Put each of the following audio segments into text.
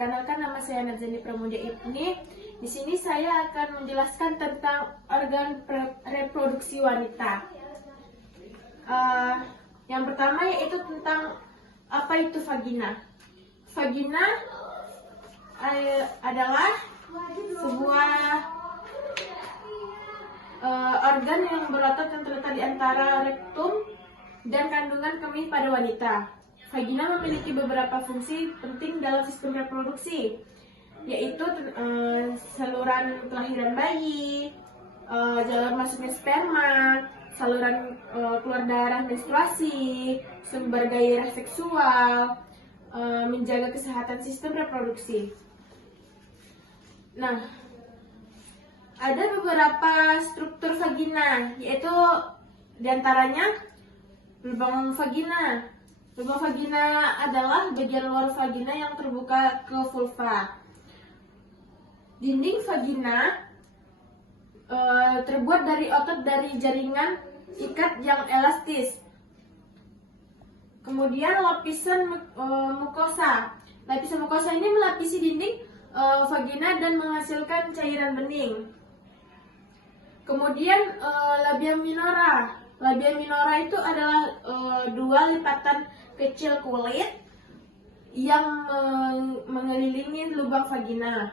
Perkenalkan, nama saya Nazani Pramudia Ibni. Di sini saya akan menjelaskan tentang organ reproduksi wanita. Yang pertama yaitu tentang apa itu vagina. Vagina adalah sebuah organ yang berotot yang terletak di antara rektum dan kandungan kemih pada wanita. Vagina memiliki beberapa fungsi penting dalam sistem reproduksi, yaitu saluran kelahiran bayi, jalan masuknya sperma, saluran keluar darah menstruasi, sumber gairah seksual, menjaga kesehatan sistem reproduksi. Nah, ada beberapa struktur vagina, yaitu diantaranya lubang vagina. Lubang vagina adalah bagian luar vagina yang terbuka ke vulva. Dinding vagina terbuat dari otot dari jaringan ikat yang elastis. Kemudian lapisan mukosa. Lapisan mukosa ini melapisi dinding vagina dan menghasilkan cairan bening. Kemudian labia minora. Labia minora itu adalah dua lipatan kecil kulit yang mengelilingi lubang vagina.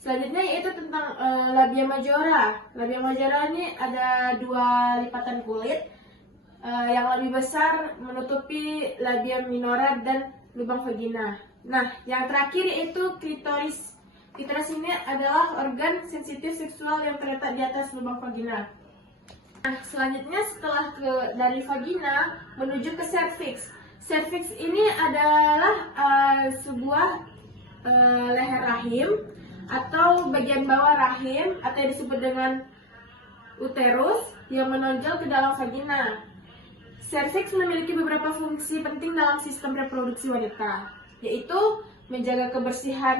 Selanjutnya yaitu tentang labia majora. Labia majora ini ada dua lipatan kulit yang lebih besar menutupi labia minora dan lubang vagina. Nah, yang terakhir yaitu klitoris. Klitoris ini adalah organ sensitif seksual yang terletak di atas lubang vagina. Nah, selanjutnya setelah dari vagina menuju ke serviks. Serviks ini adalah sebuah leher rahim atau bagian bawah rahim atau yang disebut dengan uterus yang menonjol ke dalam vagina. Serviks memiliki beberapa fungsi penting dalam sistem reproduksi wanita, yaitu menjaga kebersihan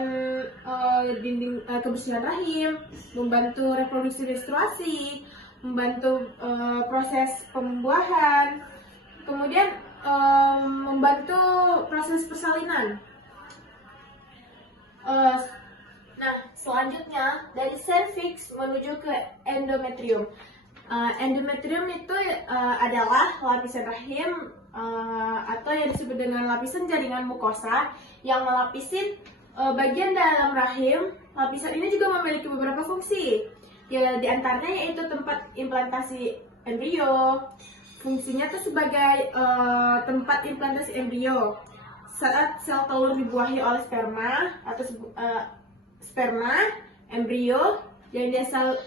kebersihan rahim, membantu reproduksi menstruasi, membantu proses pembuahan, kemudian membantu proses persalinan. Nah, selanjutnya dari serviks menuju ke endometrium. Endometrium itu adalah lapisan rahim atau yang disebut dengan lapisan jaringan mukosa yang melapisi bagian dalam rahim. Lapisan ini juga memiliki beberapa fungsi. Ya, di antaranya yaitu tempat implantasi embrio. Fungsinya itu sebagai tempat implantasi embrio saat sel telur dibuahi oleh sperma atau sperma, embrio yang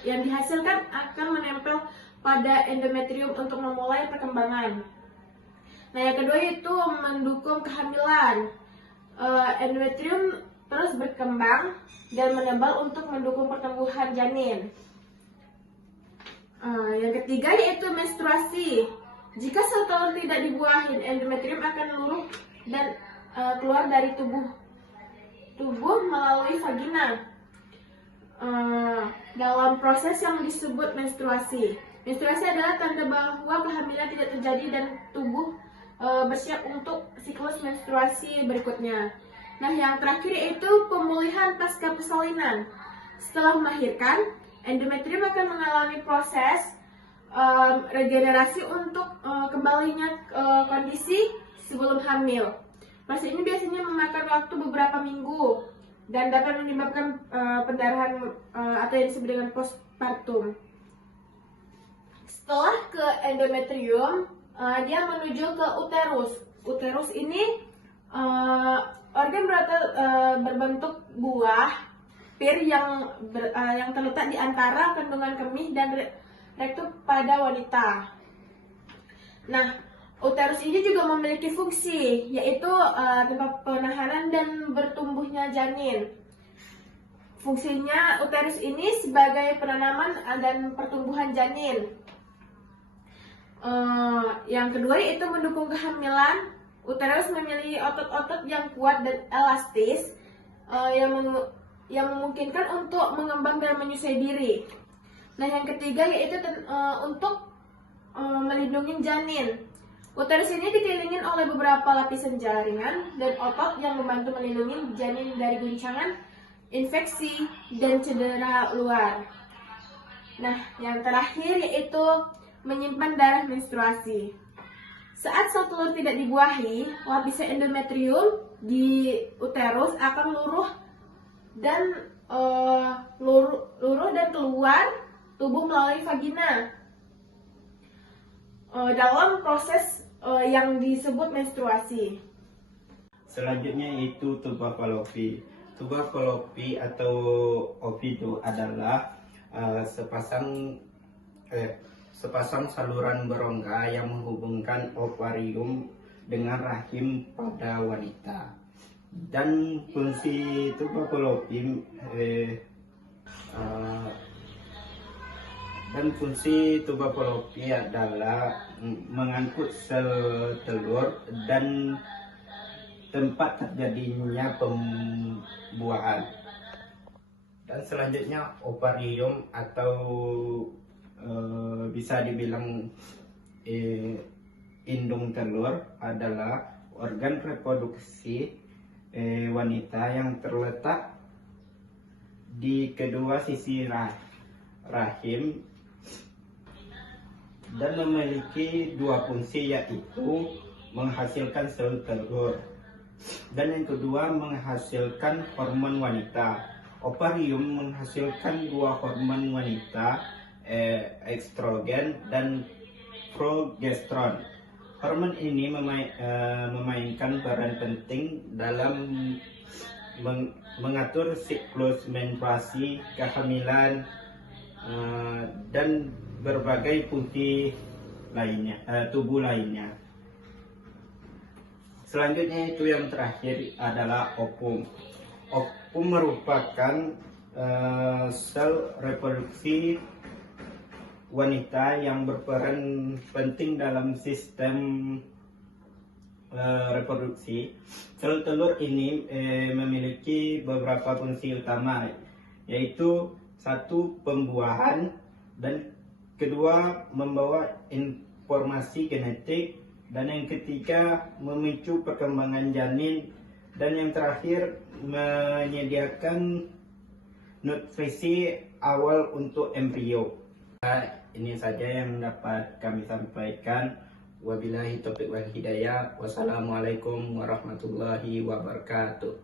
dihasilkan akan menempel pada endometrium untuk memulai perkembangan. Nah, yang kedua itu mendukung kehamilan. Endometrium terus berkembang dan menebal untuk mendukung pertumbuhan janin. Yang ketiga yaitu menstruasi. Jika sel telur tidak dibuahin, endometrium akan luruh dan keluar dari tubuh melalui vagina dalam proses yang disebut menstruasi. Menstruasi adalah tanda bahwa kehamilan tidak terjadi dan tubuh bersiap untuk siklus menstruasi berikutnya. Nah, yang terakhir yaitu pemulihan pasca persalinan. Setelah melahirkan, endometrium akan mengalami proses regenerasi untuk kembalinya kondisi sebelum hamil. Proses ini biasanya memakan waktu beberapa minggu dan dapat menyebabkan pendarahan atau yang disebut dengan postpartum. Setelah ke endometrium, dia menuju ke uterus. Uterus ini organ berbentuk buah pir yang terletak di antara kandungan kemih dan rektum pada wanita. Nah, uterus ini juga memiliki fungsi, yaitu tempat penahanan dan bertumbuhnya janin. Fungsinya uterus ini sebagai penanaman dan pertumbuhan janin. Yang kedua yaitu mendukung kehamilan. Uterus memiliki otot-otot yang kuat dan elastis yang memungkinkan untuk mengembang dan menyusui diri. Nah, yang ketiga yaitu untuk melindungi janin. Uterus ini dikelilingin oleh beberapa lapisan jaringan dan otot yang membantu melindungi janin dari guncangan, infeksi, dan cedera luar. Nah, yang terakhir yaitu menyimpan darah menstruasi. Saat sel telur tidak dibuahi, lapisan endometrium di uterus akan luruh dan keluar tubuh melalui vagina dalam proses yang disebut menstruasi. Selanjutnya yaitu tuba falopi. Tuba falopi atau ovidu adalah sepasang saluran berongga yang menghubungkan ovarium dengan rahim pada wanita. Dan fungsi tuba falopi adalah mengangkut sel telur dan tempat terjadinya pembuahan. Dan selanjutnya ovarium atau bisa dibilang indung telur adalah organ reproduksi wanita yang terletak di kedua sisi rahim dan memiliki dua fungsi, yaitu menghasilkan sel telur dan yang kedua menghasilkan hormon wanita. Ovarium menghasilkan dua hormon wanita, estrogen dan progesteron. Hormon ini memainkan peran penting dalam mengatur siklus menstruasi, kehamilan, dan berbagai fungsi lainnya, tubuh lainnya. Selanjutnya itu yang terakhir adalah ovum. Ovum merupakan sel reproduksi wanita yang berperan penting dalam sistem reproduksi. Sel telur ini memiliki beberapa fungsi utama, yaitu satu, pembuahan, dan kedua, membawa informasi genetik, dan yang ketiga, memicu perkembangan janin, dan yang terakhir, menyediakan nutrisi awal untuk embrio. Ini saja yang dapat kami sampaikan. Wabillahi taufiq wal hidayah. Wassalamualaikum warahmatullahi wabarakatuh.